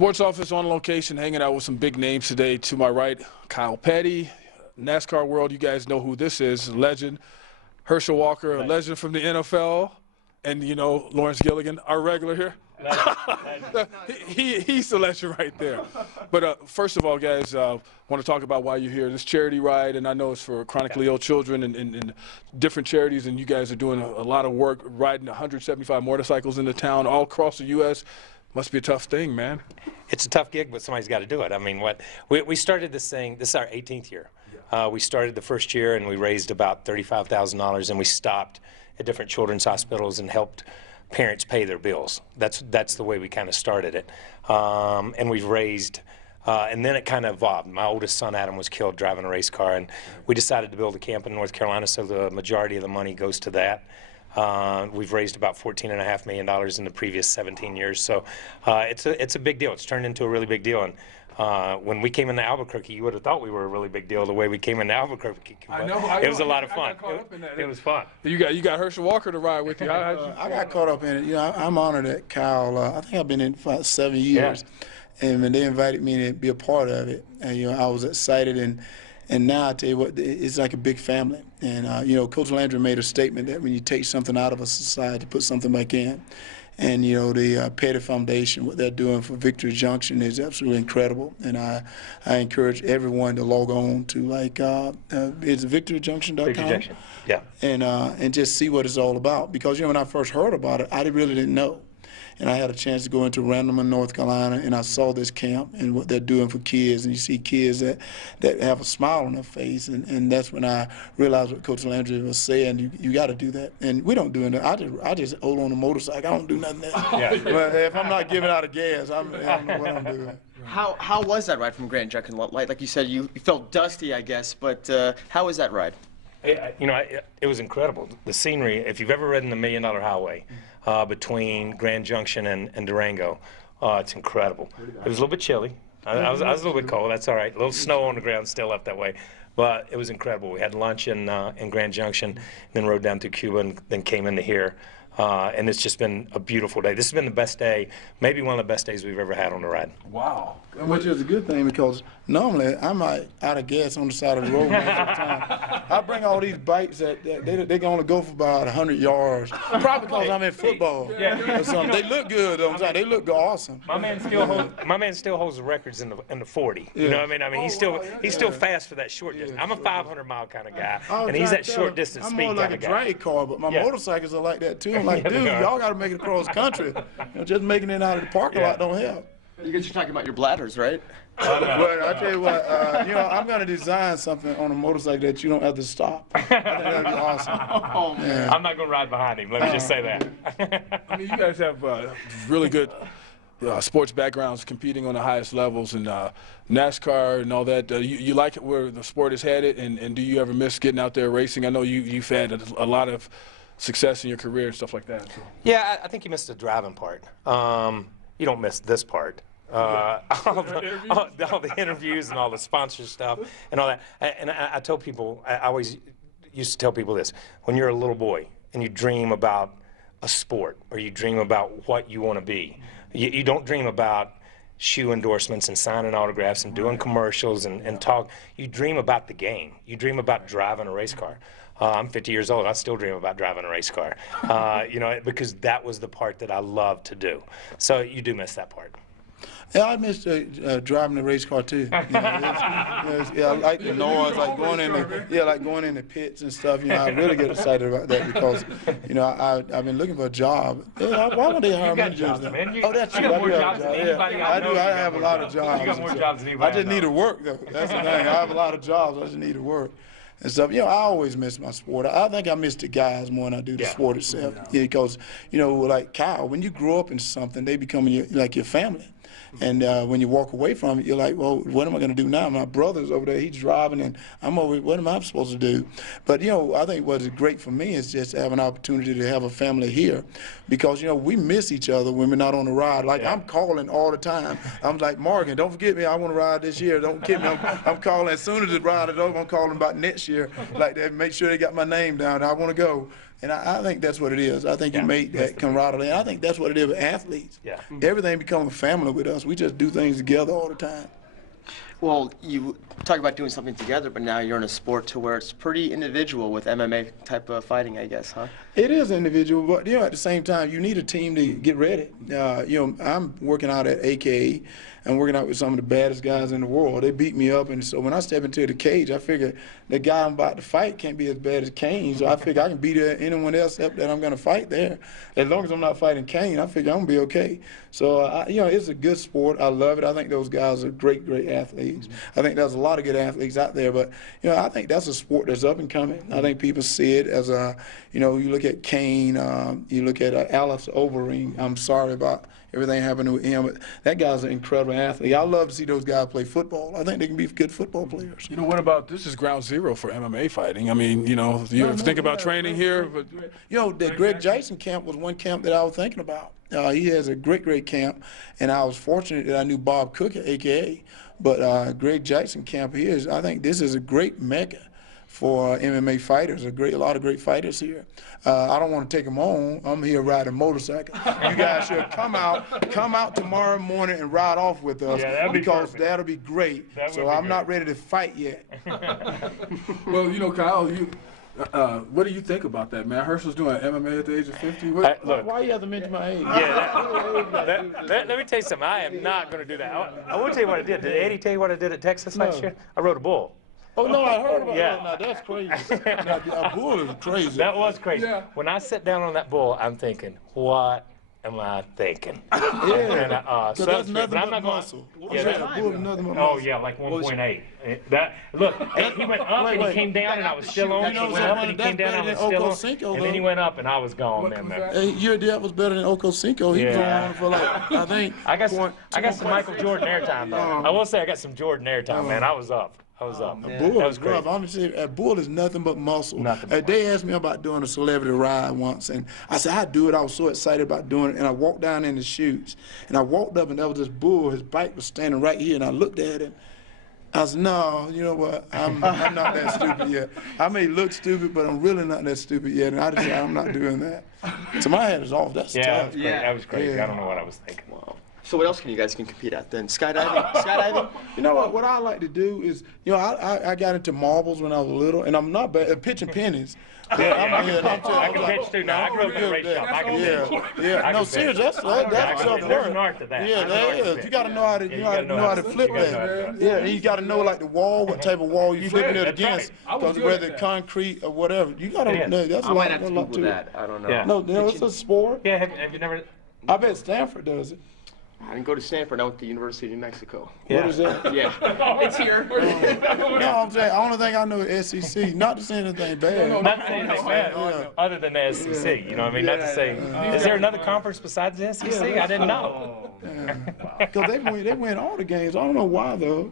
Sports office on location, hanging out with some big names today. To my right, Kyle Petty, NASCAR world. You guys know who this is, legend. Herschel Walker, a legend from the NFL. And, you know, Lawrence Gilligan, our regular here. He's the legend right there. But first of all, guys, want to talk about why you're here. This charity ride, and I know it's for chronically ill children and different charities, and you guys are doing a lot of work riding 175 motorcycles in the town all across the U.S. Must be a tough thing, man. It's a tough gig, but somebody's got to do it. I mean, we started this thing, this is our 18th year. We started the first year, and we raised about $35,000, and we stopped at different children's hospitals and helped parents pay their bills. That's the way we kind of started it. And we've raised, and then it kind of evolved. My oldest son, Adam, was killed driving a race car, and we decided to build a camp in North Carolina, so the majority of the money goes to that. We've raised about $14.5 million in the previous 17 years, so it's a big deal. It's turned into a really big deal. And when we came into Albuquerque, you would have thought we were a really big deal the way we came into Albuquerque. I know. It was a lot of fun. It was fun. You got Herschel Walker to ride with you. I got caught up in it. You know, I'm honored that Kyle. I think I've been in for 7 years, and when they invited me to be a part of it, and you know, I was excited. And now I tell you what, it's like a big family. And you know, Coach Landry made a statement that when you take something out of a society, put something back in. And you know, the Petty Foundation, what they're doing for Victory Junction is absolutely incredible. And I encourage everyone to log on to it's victoryjunction.com. Victory Junction, yeah. And just see what it's all about. Because you know, when I first heard about it, I really didn't know. And I had a chance to go into Randleman, North Carolina, and I saw this camp and what they're doing for kids. And you see kids that have a smile on their face. And that's when I realized what Coach Landry was saying. You got to do that. And we don't do it. I just hold on a motorcycle. I don't do nothing else. Yeah. But if I'm not giving out a gas, I don't know what I'm doing. How was that ride from Grand Junction? Like you said, you felt dusty, I guess. But how was that ride? You know, it was incredible. The scenery, if you've ever ridden the $1 Million Highway between Grand Junction and Durango, it's incredible. It was a little bit chilly. I was a little bit cold. That's all right. A little snow on the ground still up that way. But it was incredible. We had lunch in Grand Junction, then rode down to Cuba, and then came into here. And it's just been a beautiful day. This has been the best day, maybe one of the best days we've ever had on the ride. Wow. Which is a good thing, because normally I'm out of gas on the side of the road most of the time. I bring all these bikes that they can only go for about 100 yards. Probably because I'm in football or something. They look good though. They look awesome. My man still holds the records in the 40. Yeah. You know what I mean? He's still fast for that short distance. I'm a 500-mile kind of guy, and he's that short distance speed kind of guy. I'm more like a drag car, but my motorcycles are like that too. I'm like, dude, y'all got to make it across country. You know, just making it out of the parking lot don't help. You guys are talking about your bladders, right? Well, I tell you what, you know, I'm going to design something on a motorcycle that you don't have to stop. I think that'd be awesome. Oh, man. Yeah. I'm not going to ride behind him. Let me just say that. I mean, you guys have really good sports backgrounds, competing on the highest levels, and NASCAR and all that. You like it where the sport is headed, and do you ever miss getting out there racing? I know you've had a lot of success in your career and stuff like that. So. Yeah, I think you missed the driving part. You don't miss this part. All the interviews and all the sponsor stuff and all that. And I tell people, I always used to tell people this: when you're a little boy and you dream about a sport or you dream about what you want to be, you don't dream about shoe endorsements and signing autographs and doing commercials and talk. You dream about the game. You dream about driving a race car. I'm 50 years old. I still dream about driving a race car, you know, because that was the part that I loved to do. So you do miss that part. Yeah, I miss driving the race car too. You know, I like the noise, like going in the pits and stuff. You know, I really get excited about that because, you know, I've been looking for a job. Why would they hire me to do that? Oh, that's true. I do. I have a lot of jobs. You got more jobs than anybody. I just need to work though. That's the thing. I have a lot of jobs. I just need to work. And stuff. You know, I always miss my sport. I think I miss the guys more than I do the sport itself. Yeah, because, you know, like Kyle, when you grow up in something, they become like your family. And when you walk away from it, you're like, well, what am I going to do now? My brother's over there, he's driving, and I'm over here, what am I supposed to do? But, you know, I think what's great for me is just to have an opportunity to have a family here because, you know, we miss each other when we're not on the ride. Like, I'm calling all the time. I'm like, Morgan, don't forget me, I want to ride this year. Don't forget me. I'm calling as soon as the ride is over, I'm calling about next year, like that, make sure they got my name down. I want to go. And I think that's what it is. I think you make that camaraderie. And I think that's what it is with athletes. Yeah. Everything becomes a family with us. We just do things together all the time. Well, you talk about doing something together, but now you're in a sport to where it's pretty individual with MMA type of fighting, I guess, huh? It is individual, but at the same time, you need a team to get ready. I'm working out at AKA. I'm working out with some of the baddest guys in the world. They beat me up, and so when I step into the cage, I figure the guy I'm about to fight can't be as bad as Kane. So I figure I can beat anyone else up that I'm going to fight there. As long as I'm not fighting Kane, I figure I'm going to be okay. So, it's a good sport. I love it. I think those guys are great, great athletes. I think there's a lot of good athletes out there, but, I think that's a sport that's up and coming. I think people see it as you look at Kane, you look at Alex Overeem. I'm sorry about everything happened with him, but that guy's an incredible athlete. I love to see those guys play football. I think they can be good football players. What about, this is ground zero for MMA fighting. I mean, you think about training here. But the Greg Jason camp was one camp that I was thinking about. He has a great, great camp, and I was fortunate that I knew Bob Cook at AKA. But Greg Jackson camp here I think this is a great mecca for MMA fighters. A lot of great fighters here. I don't want to take them on. I'm here riding a motorcycle. You guys should come out tomorrow morning and ride off with us, because that'll be great. I'm not ready to fight yet. Well, Kyle, what do you think about that, man? Herschel's doing MMA at the age of 50. Why you have to mention my age? Let me tell you something. I am not going to do that. I will tell you what I did. Did Eddie tell you what I did at Texas last year? I rode a bull. Oh, no, I heard about Yeah. that. Now, that's crazy. A bull is crazy. That was crazy. Yeah. When I sat down on that bull, I'm thinking, what am I thinking? Yeah, So that's nothing but I'm but not muscle. Yeah, A bull is nothing but Oh muscle. yeah, like 1.8. Look, he went up and he came down and I was still on. He went up and he came down and I was still on. And then he went up and I was gone, man. Your dad was better than Okocinco. He was on for I think. I got some Michael Jordan airtime though. I will say I got some Jordan airtime, man. I was up. Bull That was is great. rough. I'm saying a bull is nothing but muscle. Nothing but They asked me about doing a celebrity ride once, and I said I'd do it. I was so excited about doing it, and I walked down in the chutes, and I walked up, and there was this bull. His bike was standing right here, and I looked at him. I said, no, you know what? I'm not that stupid yet. I may look stupid, but I'm really not that stupid yet, and I decided I'm not doing that. So my head is off. That's tough. That was crazy. Yeah. I don't know what I was thinking. Wow. So what else can you guys compete at then? Skydiving? Skydiving? You know what I like to do is, I got into marbles when I was little, and I'm not bad at pitching pennies. I can pitch too now. I grew up in a race shop. I can pitch. Yeah. No, seriously, that's tough There's an work. art to that. Yeah, there is. You got to know how to flip that. Yeah, and you got to know like the wall, what type of wall you flipping it against, because whether it's concrete or whatever, you got to know. That's a I might have lot to to Google it. that. I don't know. Yeah. No, it's a sport. Yeah, have you never? I bet Stanford does it. I didn't go to Stanford. I went to the University of New Mexico. What is that? Yeah. It's here. No, I'm saying, the only thing I know is SEC. Not to say anything bad. Not to say anything bad, other than the SEC. You know what I mean? Not to say, is there another conference besides the SEC? I didn't know. Because they win all the games. I don't know why though.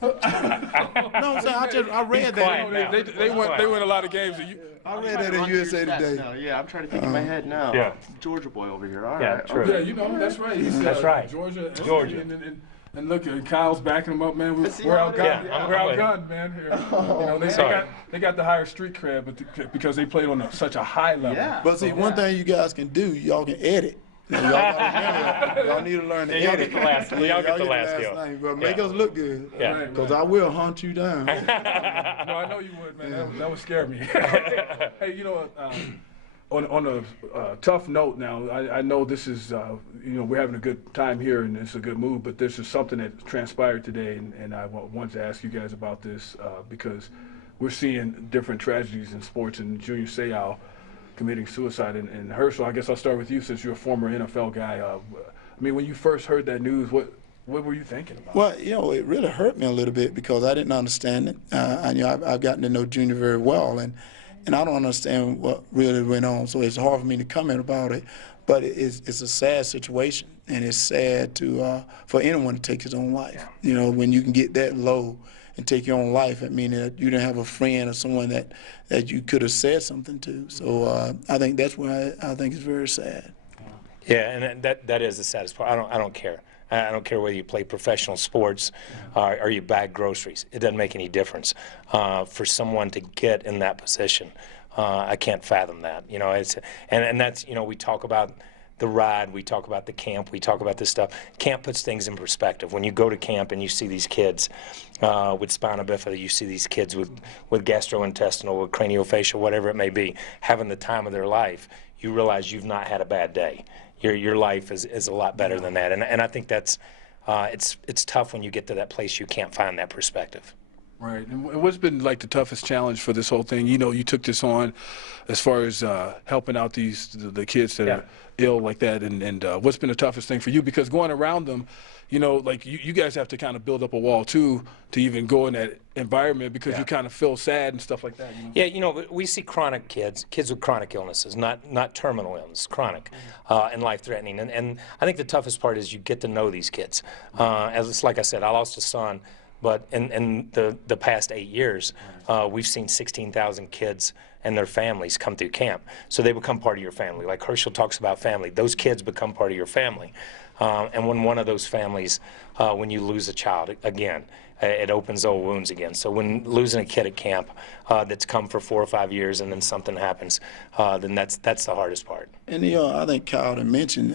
No, I'm saying I read that. they win a lot of games. I read that in USA Today. Yeah, I'm trying to think in my head now. Yeah. Georgia boy over here. All Yeah, right. true. Yeah, that's right. He's, That's right. Georgia. And look, Kyle's backing him up, man. We're outgunned. Yeah, We're outgunned, man. Here. They got the higher street cred, but because they played on such a high level. Yeah. But see, one thing you guys can do, y'all can edit. Y'all need to learn to Y'all edit. get the last. Y'all get the last deal. name, but make us look good. Yeah. Because I will hunt you down. No, I know you would, man. That would scare me. Hey, on a tough note now, I know this is, we're having a good time here and it's a good move, but this is something that transpired today, and I wanted to ask you guys about this because we're seeing different tragedies in sports, and Junior Seau committing suicide. And Herschel, I guess I'll start with you since you're a former NFL guy. I mean, when you first heard that news, what were you thinking about? Well, it really hurt me a little bit because I didn't understand it. I've gotten to know Junior very well, and I don't understand what really went on, so it's hard for me to comment about it. But it's a sad situation, and it's sad for anyone to take his own life. Yeah. When you can get that low and take your own life, I mean, that you didn't have a friend or someone that you could have said something to. So I think that's why I think it's very sad. Yeah, and that is the saddest part. I don't care. I don't care whether you play professional sports or you bag groceries. It doesn't make any difference for someone to get in that position. I can't fathom that. You know, and that's, you know, we talk about the ride, we talk about the camp, we talk about this stuff. Camp puts things in perspective. When you go to camp and you see these kids with spina bifida, you see these kids with gastrointestinal, with craniofacial, whatever it may be, having the time of their life, you realize you've not had a bad day. Your life is a lot better than that. And I think that's, it's tough when you get to that place you can't find that perspective. Right. And what's been like the toughest challenge for this whole thing? You know, you took this on as far as helping out the kids that are ill like that, and what's been the toughest thing for you? Because going around them, you know, like you guys have to kind of build up a wall too to even go in that environment, because you kind of feel sad and stuff like that. You know? Yeah, you know, we see chronic kids with chronic illnesses, not terminal illness, chronic and life-threatening. And I think the toughest part is you get to know these kids. As like I said, I lost a son. But in the past 8 years, we've seen 16,000 kids and their families come through camp. So they become part of your family. Like Herschel talks about family. Those kids become part of your family. And when one of those families, when you lose a child, again, it opens old wounds again. So when losing a kid at camp that's come for 4 or 5 years and then something happens, then that's the hardest part. And I think Kyle had mentioned,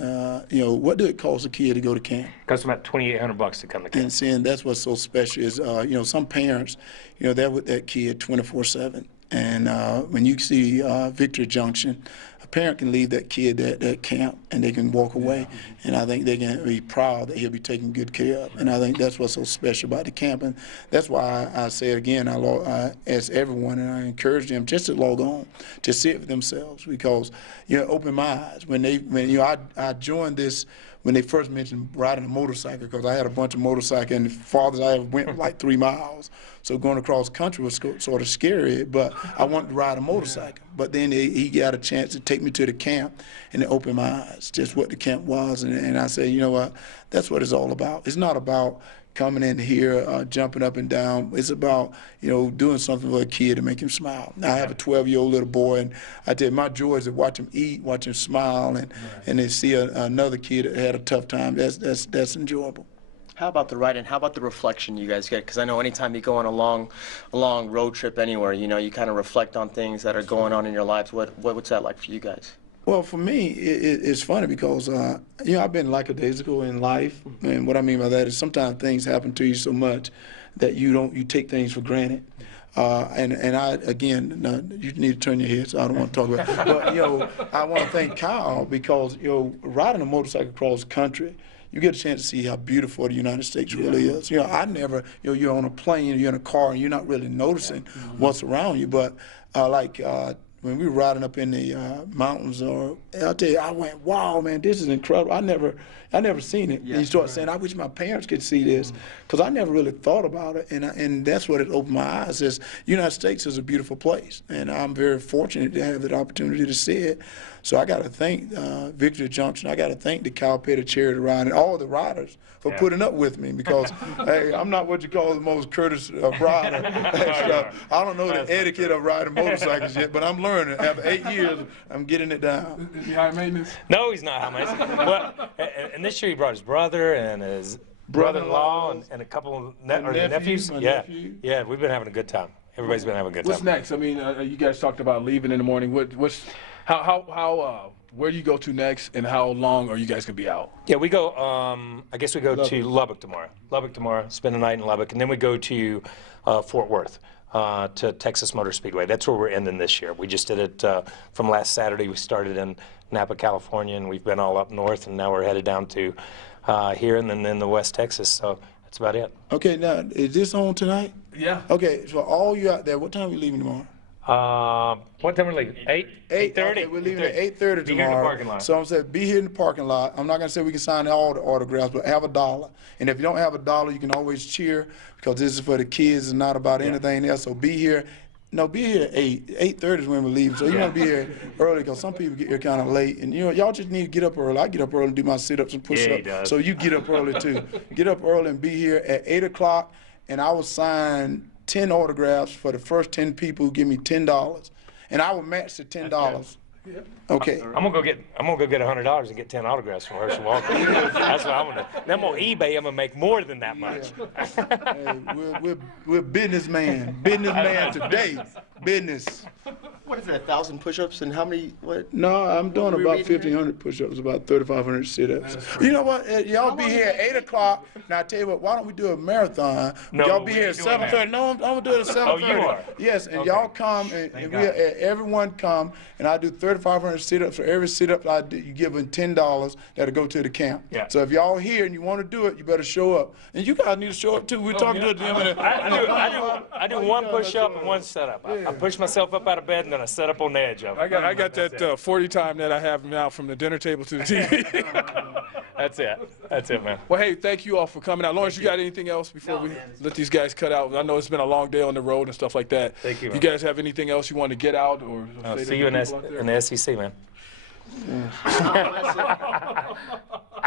what did it cost a kid to go to camp? It costs about $2,800 to come to camp. And seeing that's what's so special is, some parents, they're with that kid 24/7. And when you see Victory Junction, a parent can leave that kid at camp and they can walk away. And I think they can be proud that he'll be taken good care of. And I think that's what's so special about the camp. And that's why I say it again, I ask everyone, and I encourage them just to log on, to see it for themselves, because open my eyes. I joined this when they first mentioned riding a motorcycle, because I had a bunch of motorcycles, and the farthest I ever went like 3 miles. So going across country was sort of scary, but I wanted to ride a motorcycle. But then he got a chance to take me to the camp, and it opened my eyes, just what the camp was. And I said, you know what, that's what it's all about. It's not about coming in here, jumping up and down. It's about, doing something for a kid to make him smile. Now, I have a 12-year-old little boy, and I tell you, my joy is to watch him eat, watch him smile, and then see another kid that had a tough time. That's enjoyable. How about the ride, and how about the reflection you guys get? Because I know anytime you go on a long road trip anywhere, you kind of reflect on things that are going on in your lives. What's that like for you guys? Well, for me, it's funny because, I've been lackadaisical in life. And what I mean by that is sometimes things happen to you so much that you take things for granted. And I, again, you need to turn your head, so I don't want to talk about it. But, I want to thank Kyle because, riding a motorcycle across the country, you get a chance to see how beautiful the United States really is. I never, you're on a plane, you're in a car, and you're not really noticing what's around you. But when we were riding up in the mountains, I'll tell you, I went, wow, man, this is incredible. I never seen it. And you start saying, I wish my parents could see this, because I never really thought about it. And that's what it opened my eyes. Is United States is a beautiful place, and I'm very fortunate to have that opportunity to see it. So I got to thank Victory Junction. I got to thank the Kyle Petty Charity Ride and all the riders for putting up with me, because hey, I'm not what you call the most courteous rider. I don't know the etiquette of riding motorcycles yet, but I'm learning. After 8 years, I'm getting it down. Is he high maintenance? No, he's not high maintenance. Well, and this year he brought his brother and his brother-in-law and a couple of nephews. Yeah, we've been having a good time. Everybody's been having a good time. What's next? I mean, you guys talked about leaving in the morning. Where do you go to next, and how long are you guys gonna be out? Yeah, we go. I guess we go to Lubbock tomorrow. Spend the night in Lubbock, and then we go to Fort Worth, to Texas Motor Speedway. That's where we're ending this year. We just did it from last Saturday. We started in Napa, California, and we've been all up north, and now we're headed down to here, and then in the West Texas. So that's about it. Okay, now is this on tonight? Yeah. Okay, so all you out there, what time are we leaving tomorrow? What time are we leaving? 8:30. Okay, we're leaving at 8:30 tomorrow. Be here in the parking lot. So I'm saying be here in the parking lot. I'm not going to say we can sign all the autographs, but have $1. And if you don't have $1, you can always cheer, because this is for the kids and not about anything else. So be here. No, be here at 8. 8:30 is when we leave. So you want to be here early, because some people get here kind of late. And y'all just need to get up early. I get up early and do my sit-ups and push-ups. So you get up early too. Get up early and be here at 8 o'clock, and I will sign 10 autographs for the first 10 people who give me $10, and I will match the $10. Okay. I'm gonna go get $100 and get 10 autographs from Herschel Walker. That's what I'm gonna. Then on eBay, I'm gonna make more than that much. Hey, we're businessman today. Business. What is it, 1,000 push-ups and how many, what? No, I'm doing were we about reading here? 1,500 push-ups, about 3,500 sit-ups. You know what? Y'all be here at 8 o'clock. Now, I tell you what, why don't we do a marathon? No, y'all be we here ain't at doing that. 7:30. No, I'm going to do it at 7:30. Oh, you are? Yes, and Okay. y'all come, and God. everyone come, and I do 3,500 sit-ups. For every sit-up I do, you give them $10 that'll go to the camp. Yeah. So if y'all here and you want to do it, you better show up. And you guys need to show up, too. We're talking to them. I do one push-up and one set-up. I push myself up out of bed and then I set up on the edge of it. I got that 40 time that I have now from the dinner table to the TV. That's it. That's it, man. Well, hey, thank you all for coming out. Lawrence, you got anything else before we let these guys cut out? I know it's been a long day on the road and stuff like that. Thank you, You man. guys have anything else you want to get out or I'll say see to you the in people out there? the SEC, man.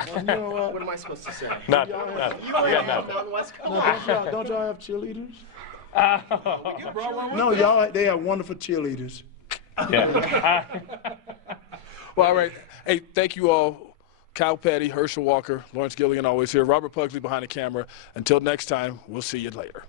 What am I supposed to say? Nothing. You got nothing. Mountain West Coast. Now, don't y'all have cheerleaders? No, they have wonderful cheerleaders. Yeah. Well, all right. Hey, thank you all. Kyle Petty, Herschel Walker, Lawrence Gilligan always here. Robert Pugsley behind the camera. Until next time, we'll see you later.